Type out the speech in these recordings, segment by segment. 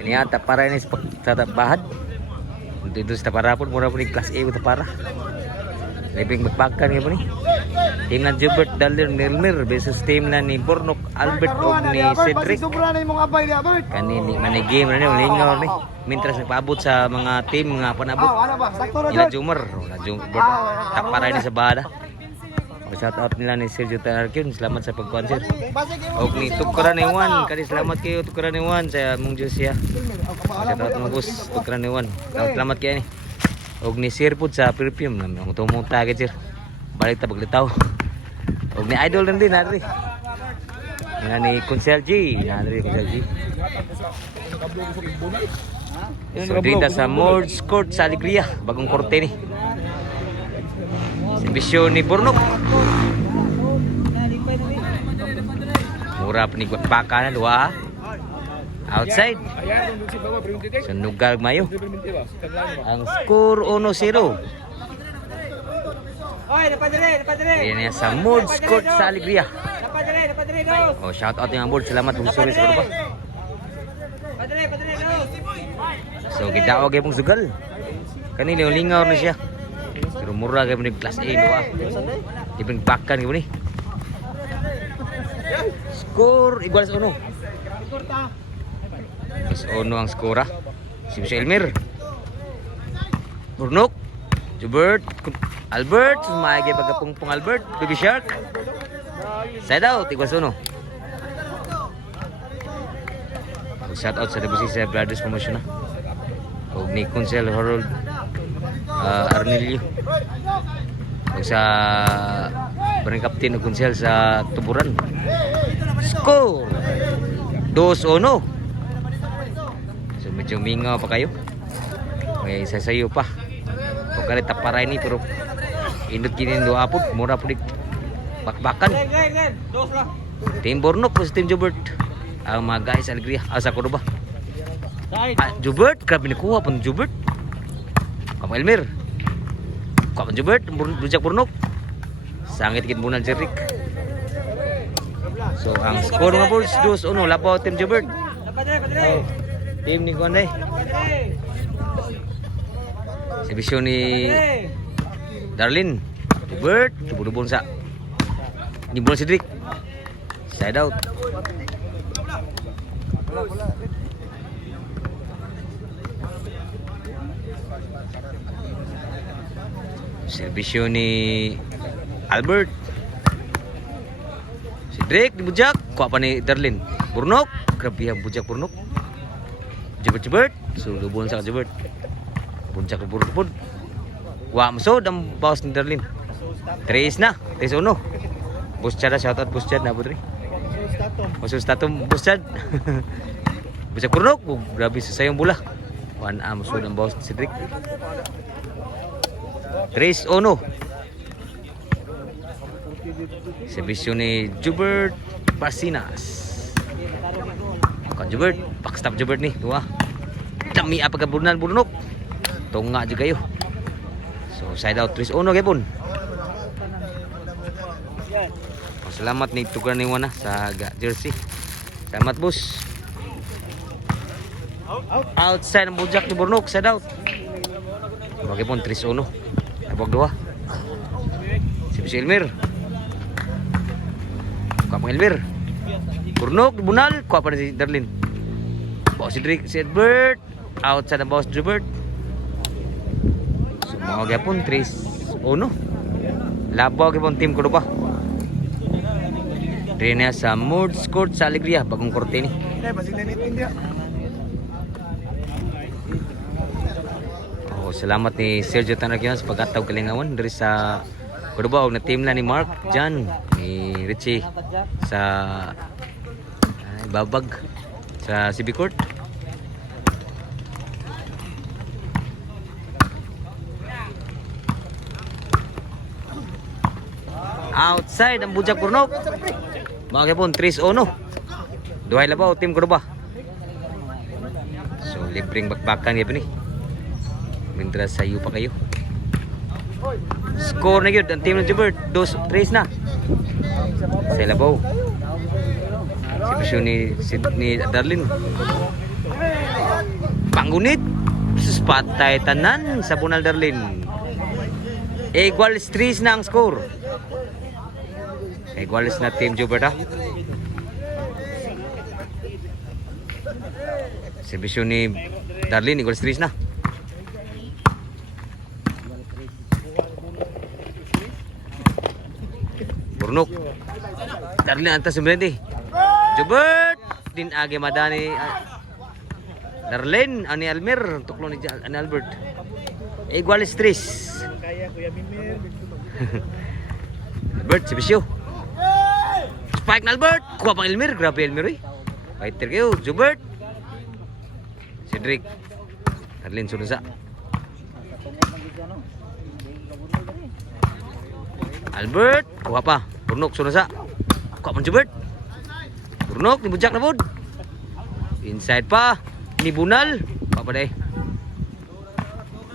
Ini ata para ini sa bahad. Dito sa para po mura po ni class A ito para. Lebing magpagkan nga po ni. Team na Jubert Dalir Nilmir versus team na ni Bornok Albert o ni Cedric. Kanini mani game na ni lingaw ni. Mintras nagpaabot sa mga team nga panabot. Ila Jumer, na Jumer. Tak para ini sa bada. Shout out nila ni Sergio Tanarkin. Salamat sa pagkuhan sir. Og ni Tukuran ni Juan, kani salamat kayo Tukuran ni Juan sa mong Diyos siya. Shout out mga boss Tukuran ni Juan. Salamat kayo ni. Og ni Sir pud sa perfume namin. Ang tumong tagit sir. Balik ta paglitaw. Og ni Idol rin din nari. Nga ni Kunsel G, nari Kunsel G. So dito sa Mords Court sa Alegria, bagong korte ni. Servisyo ni Bornok. Mura panigwakpaka na dua. Outside. Sunugal mayo. Ang score 1-0. Yan yan sa Mords Court sa Alegria. Oh, shout out yung Mords. Salamat kung sorry sa grupo. So gidawag yung sugal. Kanina yung lingaw na siya. Pero mura kayo ni class A doa. Ibang bakan kayo ni. Score igual sa 1. Mas 1 ang skora. Si Elmer. Bornok. Jubert. Albert. Sumagi pagkapungpong Albert. Baby Shark. Side out. Igual sa 1. Shout out sa WCC Brothers Promotion na. O ni Kunsel Harold Arnelio. O sa Barang Kapten o Kunsel sa Tuburan. Score 2-1. So medyo mingaw pa kayo. May sasayo pa. O kalit taparay ni pero indot kinin do apod. Mura po dik bakbakan. Team Bornok plus Team Jubert. Ang mga guys Alegria. Asa ko ba? Jubert. Grabe nakuha po ng Jubert. Kamu Elmer. Kamu Jubert. Bujak Bornok. Sangit kin bunan si Rick. So ang score mga balls 2-1 labaw Team Jubert. Team ni Kuanday. Servisyo ni Darlin. Jubert. Bubun sa ni bulan si Rick. Side out. Servisyo ni Albert. Si Drake di bujak, kuha pa ni Darlin. Bornok, grabe ang bujak Bornok. Jubert. Sulubon sa Jubert. Bujak Bornok pun. Wa masod ang bawas ni Darlin. 3 na, 3-1. Bus Chad, shout out Bus Chad na putri. Masud statum Bus Chad. Bujak Bornok, grabe sa sayong bola. 1 masud ang bawas si Drake. 3-1. Servisyo ni Jubert Basinas. Kan Jubert, backstop Jubert ni, dua. Dami apa kabunan Bornok. Tunga juga kayo. So side out 3-1 gyapon. Salamat ni Tukuran ni Wana sa jersey. Salamat bos. Outside ang bujak ni Bornok, side out. Bagipon 3-1. Abog 2. Si Elmer. Kuha pang Elmer. Bornok, bunal. Kuha pa na si Darlin. Bawa si Drake, si Edbert. Outside ang bawa si Jubert. So mga gapon 3-1. Labaw gapon team ko pa. Trina sa Mords Court sa Alegria. Bagong korte ni. Salamat ni Sergio Tanarkin sa pagkataw kalingawan dari sa Kurubaw na team na ni Mark, John, ni Richie sa Babag sa CB Court. Outside ang bujak Bornok. Mga kapon 3-1. Duhay labaw team Kurubaw. So libreng bakbakan yapon ni. Mintras sayo pa kayo. Score na yun ang team ng Jubert 2-3 na sa labaw. Servisyo ni Darlin. Ngunit sus patay tanan sa Bunal Darlin. Equals 3 na ang score. Equals na Team Jupiter. Servisyo ni Darlin equals 3 na. Burnok. Darlin antas sembrente. Jubert din age madani. Darlin ani Almer tuklon ni ani Albert. Iguales 3. Kaya Kuya Mimir. Albert servisyo. Spike na Albert. Kuha pang Elmer. Grabe Elmer eh. Fighter kayo. Jubert. Cedric. Darlin sunod sa. Albert. Kuha pa. Burnok sunod sa. Kuha pang Jubert. Burnok. Nibujak na pod. Inside pa. Ni Bunal. Kuha pa dahil.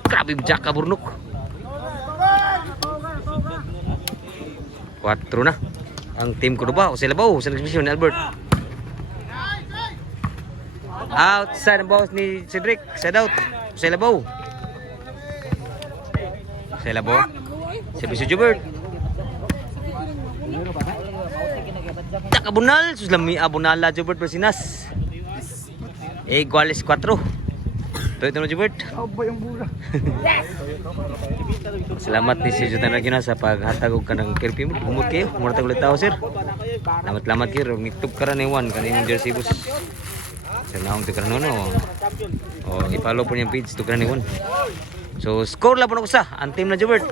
Grabe bujak ka Burnok. 4 na. Ang team ko ba? O sila ba? O sila ni Albert. Outside ang boss ni Cedric. Side out. Sila ba? Sila ba? Servisyo Jubert. Taka Bunal. Suslami Bunala Jubert Persinas. Iguales 4. Ito na Jubert. Salamat ni Sir Jutan Laguna sa paghatag og kanang curfew mo. Humot kayo. Mura tag ulit tao sir. Lamat kayo. Nitub ka rin iwan. Kanin jersey bus. Sir naong tukar no. O ipalo po niyang page. Tukar ni iwan. So score lang po na usa. Ang team na Jubert.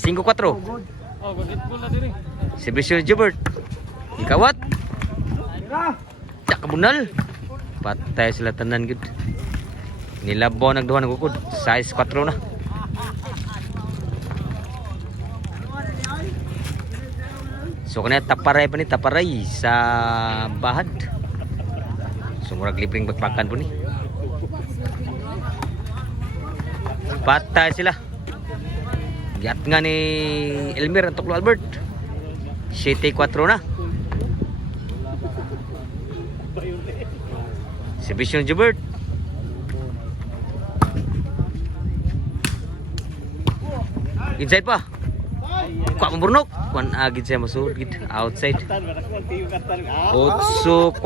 5-4. Servisyo ni Jubert. Ikawat. Taka Bunal. Patay sila tanan gud. Nilabaw nagduha nagukod. Size 4 na. So kanina taparay pa ni taparay sa bahad. So murag libreng bakbakan po ni. Patay sila. Giat nga ni Elmer ang tuklo Albert. 7-4 na. Servisyo ni Jubert. Inside pa. Kuha mo Burnok. Kuhan agad siya masud gid outside. 8-4.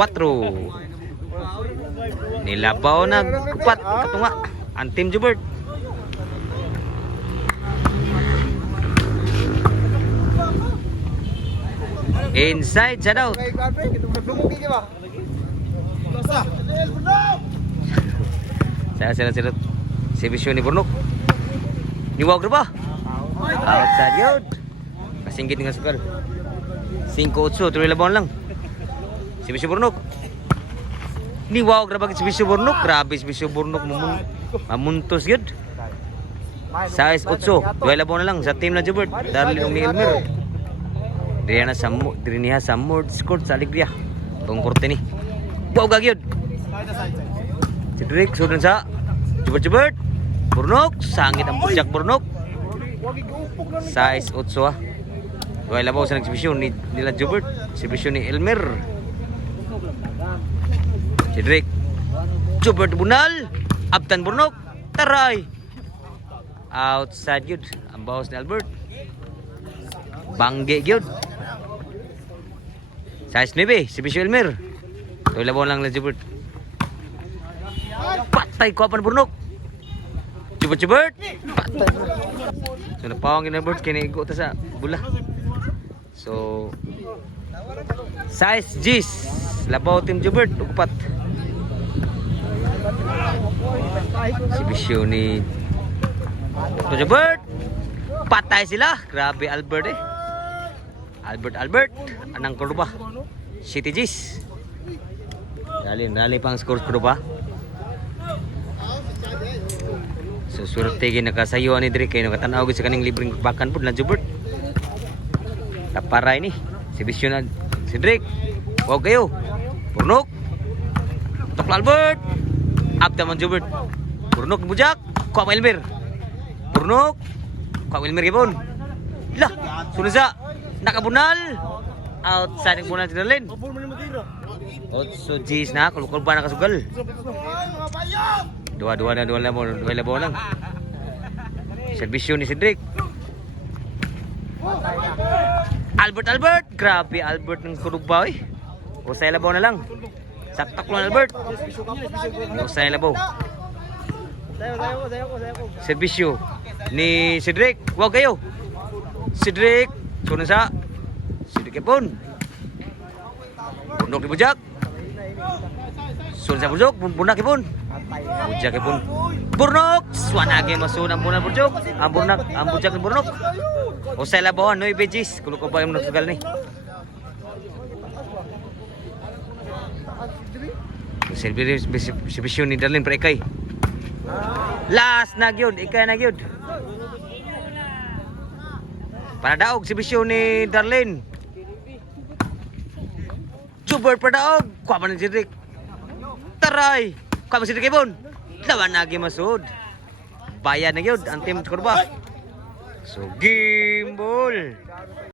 Nilabaw na kupat katunga ang team Jubert. Inside shut out. Saya servisyo ni Burnok. Niwag na ba? Outside yun. Kasinggit nga sukar. 5-8. Tuloy labang lang. Servisyo Burnok. Niwag na ba servisyo Burnok? Grabe servisyo Burnok. Mamuntos yun. Size 8. Tuloy labang na lang sa team na Jubert. Darlin ni Elmer. Diriya sa mood scored sa Alegria. Tungkorte ni. Bawag yun. Cedric sudan sa Jubert. Burnok. Sangit ang pujak Burnok. Size 8 ah. Tuway labaw sa nagsibisyon nila Jubert. Sibisyon ni Elmer. Cedric. Jubert Bunal. Abtan Burnok. Taray. Outside yun. Ang bawas ni Albert. Bangge yun. Size 9. Sibisyon Elmer. Tuway labaw lang nila Jubert. Patay ko apan Burnok. Jubert. Patay. So napawang na Albert kinigo ta sa bula. So size G's labaw team Jubert upat. Sibisyo ni Jubert. Patay sila. Grabe Albert eh. Albert anang kurba. City G's. Dali pang score kurba. So surte gid nakasayo ani diri kay nakatan-aw gid sa kaning libreng bakan pud na Jubert. Taparay ni. Servisyo na Cedric. Wow kayo. Burnok. Tok Albert. Abta man Jubert. Burnok bujak. Kuha mo Elmer. Burnok. Kuha mo Elmer gibon. Lah, sunod sa nakabunal. Outside ng bunal si Darlin. 8 Gs na, kulukul pa nakasugal. Dua labo lang. Serbisyo ni Cedric. Albert, grabe Albert ng kurugba eh. Usay labaw na lang. Saktak lang Albert. Usay labaw. Serbisyo ni Cedric. Wag kayo. Cedric, sunod sa Cedric Ipon. Bundok ni Bujak. Sunod sa Bujak, Bunak Ipon. Bujak Ipon. Burnok, swanage masun ang Bunak Bujak. Ang Bujak ni Burnok. Usay labaw, 9 Gs. Kulo ko pa yung nagsugal ni. Serbisyo ni Darlene pre Ikay. Last na gyud, Ikay na gyud. Para daog serbisyo ni Darlene. Jubert para daog, kuha man ni Cedric. Taray, kuha man si Cedric Ibon. Lawan na gyud masud. Bayad na gyud ang team kurba. So game ball.